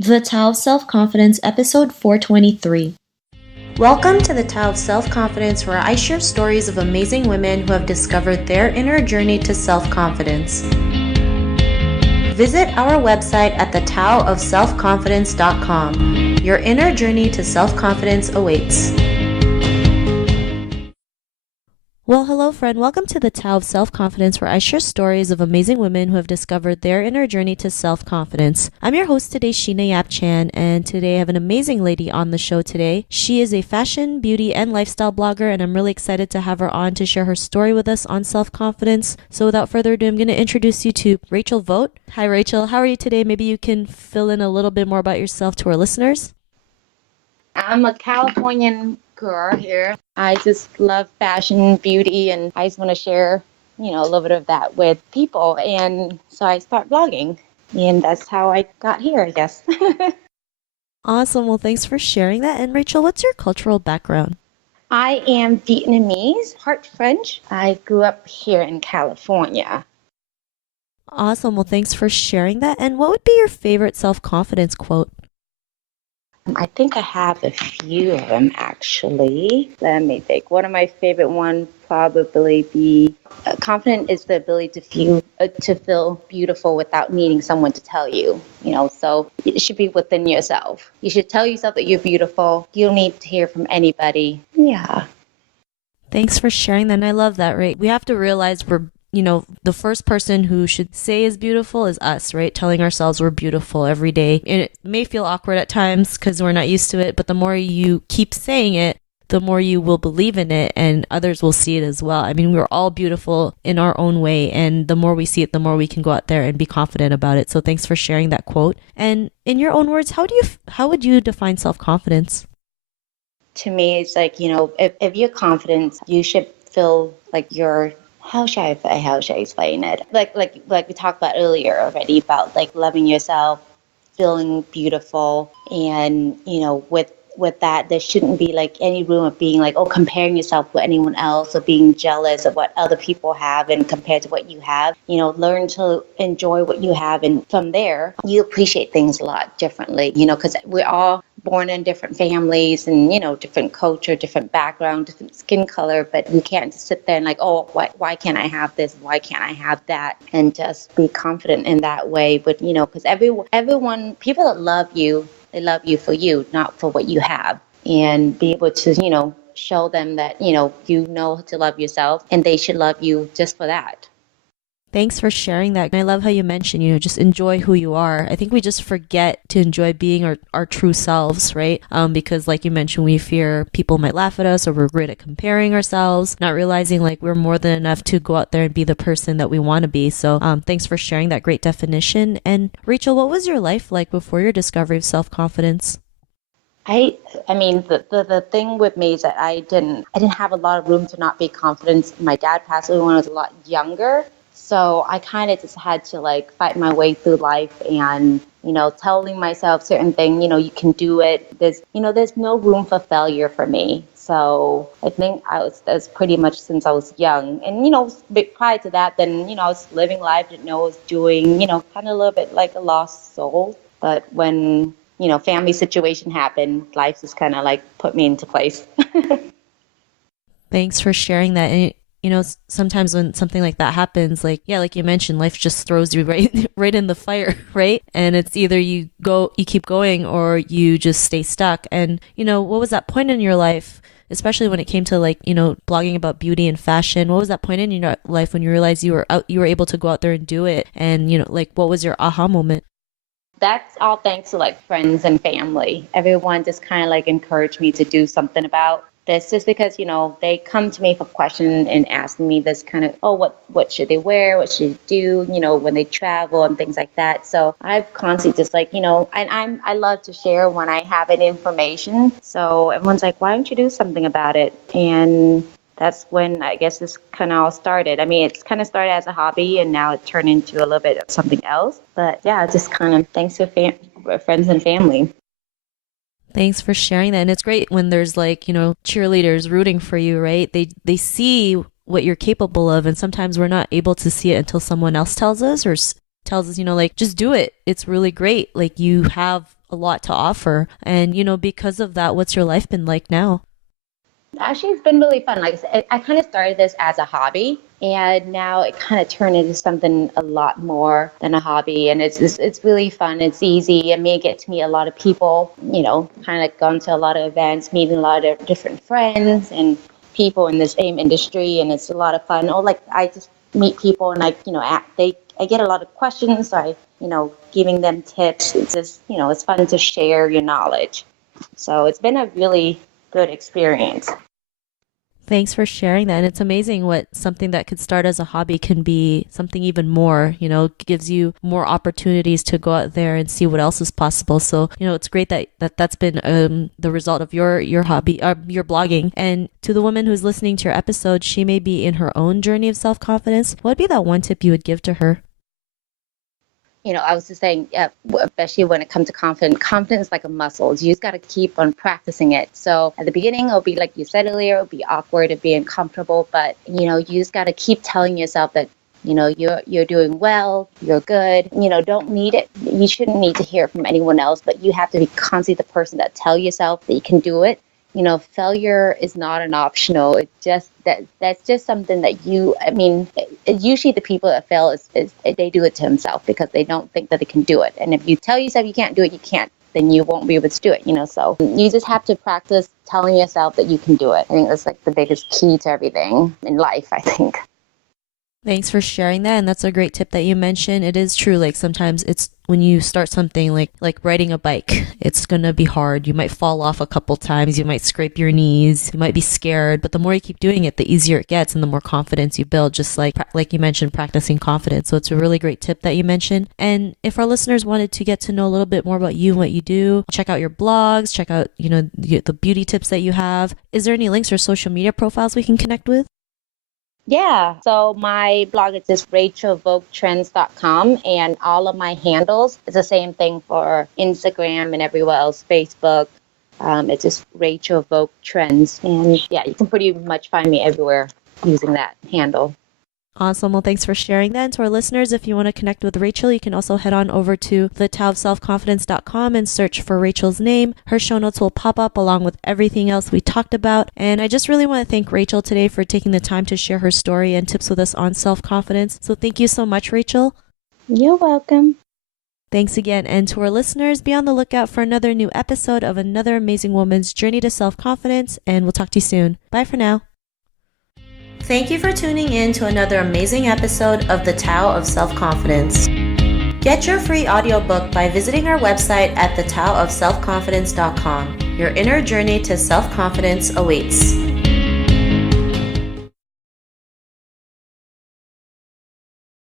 The Tao of Self-Confidence, episode 423. Welcome to the Tao of Self-Confidence, where I share stories of amazing women who have discovered their inner journey to self-confidence. Visit our website at thetaoofselfconfidence.com. Your inner journey to self-confidence awaits. Well, hello friend. Welcome to the Tao of Self-Confidence, where I share stories of amazing women who have discovered their inner journey to self-confidence. I'm your host today, Sheena Yap Chan, and today I have an amazing lady on the show today. She is a fashion, beauty, and lifestyle blogger, and I'm really excited to have her on to share her story with us on self-confidence. So without further ado, I'm going to introduce you to Rachel Vogt. Hi Rachel, how are you today? Maybe you can fill in a little bit more about yourself to our listeners. I'm a Californian girl here. I just love fashion, beauty, and I just want to share, a little bit of that with people. And so I start blogging, and that's how I got here, I guess. Awesome. Well, thanks for sharing that. And Rachel, what's your cultural background? I am Vietnamese, part French. I grew up here in California. Awesome. Well, thanks for sharing that. And what would be your favorite self-confidence quote? I think I have a few of them, actually. Let me think. One of my favorite ones probably be confident is the ability to feel beautiful without needing someone to tell you. So it should be within yourself. You should tell yourself that you're beautiful. You don't need to hear from anybody. Yeah. Thanks for sharing that. And I love that, right? We have to realize the first person who should say is beautiful is us, right? Telling ourselves we're beautiful every day. And it may feel awkward at times because we're not used to it, but the more you keep saying it, the more you will believe in it and others will see it as well. I mean, we're all beautiful in our own way, and the more we see it, the more we can go out there and be confident about it. So thanks for sharing that quote. And in your own words, how would you define self-confidence? To me, it's like, if you're confident, you should feel like you're how should I explain it? Like we talked about earlier already about like loving yourself, feeling beautiful, and with that there shouldn't be like any room of being like comparing yourself with anyone else or being jealous of what other people have and compared to what you have. Learn to enjoy what you have, and from there you appreciate things a lot differently. Because we're all born in different families and, different culture, different background, different skin color, but we can't just sit there and like, why can't I have this? Why can't I have that? And just be confident in that way. But, because everyone, people that love you, they love you for you, not for what you have. And be able to, show them that, you know to love yourself and they should love you just for that. Thanks for sharing that. I love how you mentioned, just enjoy who you are. I think we just forget to enjoy being our true selves, right? Because like you mentioned, we fear people might laugh at us or we're great at comparing ourselves, not realizing like we're more than enough to go out there and be the person that we want to be. So thanks for sharing that great definition. And Rachel, what was your life like before your discovery of self-confidence? I mean, the thing with me is that I didn't have a lot of room to not be confident. My dad passed away when I was a lot younger. So I kind of just had to like fight my way through life and, telling myself certain things, you can do it. There's no room for failure for me. So I think that's pretty much since I was young. And, prior to that, then, I was living life, didn't know what I was doing, kind of a little bit like a lost soul. But when, family situation happened, life just kind of like put me into place. Thanks for sharing that. And sometimes when something like that happens, like you mentioned, life just throws you right in the fire, right? And it's either you keep going or you just stay stuck. And, what was that point in your life, especially when it came to like, blogging about beauty and fashion? What was that point in your life when you realized you were able to go out there and do it? And, what was your aha moment? That's all thanks to like friends and family. Everyone just kind of like encouraged me to do something about this, just because, they come to me for questions and asking me this kind of, what should they wear? What should they do, when they travel and things like that. So I've constantly just like, and I love to share when I have any information. So everyone's like, why don't you do something about it? And that's when I guess this kind of all started. I mean, it's kind of started as a hobby and now it turned into a little bit of something else. But yeah, just kind of thanks to friends and family. Thanks for sharing that. And it's great when there's like, cheerleaders rooting for you, right? They see what you're capable of. And sometimes we're not able to see it until someone else tells us or tells us, like, just do it. It's really great. Like you have a lot to offer. And, because of that, what's your life been like now? Actually, it's been really fun. Like I said, I kind of started this as a hobby, and now it kind of turned into something a lot more than a hobby. And it's really fun. It's easy. I mean, I get to meet a lot of people. Kind of gone to a lot of events, meeting a lot of different friends and people in the same industry, and it's a lot of fun. Like I just meet people, and I get a lot of questions. So giving them tips. It's just it's fun to share your knowledge. So it's been a really good experience. Thanks for sharing that. And it's amazing what something that could start as a hobby can be something even more, gives you more opportunities to go out there and see what else is possible. So, it's great that's been the result of your hobby, your blogging. And to the woman who's listening to your episode, she may be in her own journey of self-confidence. What would be that one tip you would give to her? I was just saying, especially when it comes to confidence is like a muscle. You just got to keep on practicing it. So at the beginning, it'll be like you said earlier, it'll be awkward, it'll be uncomfortable, but you just got to keep telling yourself that you're doing well, you're good. Don't need it. You shouldn't need to hear it from anyone else, but you have to be constantly the person that tell yourself that you can do it. Failure is not an optional. It's just that's just something that usually the people that fail is they do it to themselves because they don't think that they can do it. And if you tell yourself you can't do it, you can't, then you won't be able to do it, So you just have to practice telling yourself that you can do it. I think that's like the biggest key to everything in life, I think. Thanks for sharing that. And that's a great tip that you mentioned. It is true. Like sometimes it's when you start something like riding a bike, it's going to be hard. You might fall off a couple times. You might scrape your knees. You might be scared. But the more you keep doing it, the easier it gets and the more confidence you build, just like you mentioned, practicing confidence. So it's a really great tip that you mentioned. And if our listeners wanted to get to know a little bit more about you and what you do, check out your blogs, check out, the beauty tips that you have. Is there any links or social media profiles we can connect with? Yeah, so my blog is just rachelvogttrends.com, and all of my handles is the same thing for Instagram and everywhere else, Facebook. It's just Rachel Vogt Trends. And yeah, you can pretty much find me everywhere using that handle. Awesome. Well, thanks for sharing that. And to our listeners, if you want to connect with Rachel, you can also head on over to thetaoofselfconfidence.com and search for Rachel's name. Her show notes will pop up along with everything else we talked about. And I just really want to thank Rachel today for taking the time to share her story and tips with us on self-confidence. So thank you so much, Rachel. You're welcome. Thanks again. And to our listeners, be on the lookout for another new episode of another amazing woman's journey to self-confidence. And we'll talk to you soon. Bye for now. Thank you for tuning in to another amazing episode of The Tao of Self-Confidence. Get your free audiobook by visiting our website at thetaoofselfconfidence.com. Your inner journey to self-confidence awaits.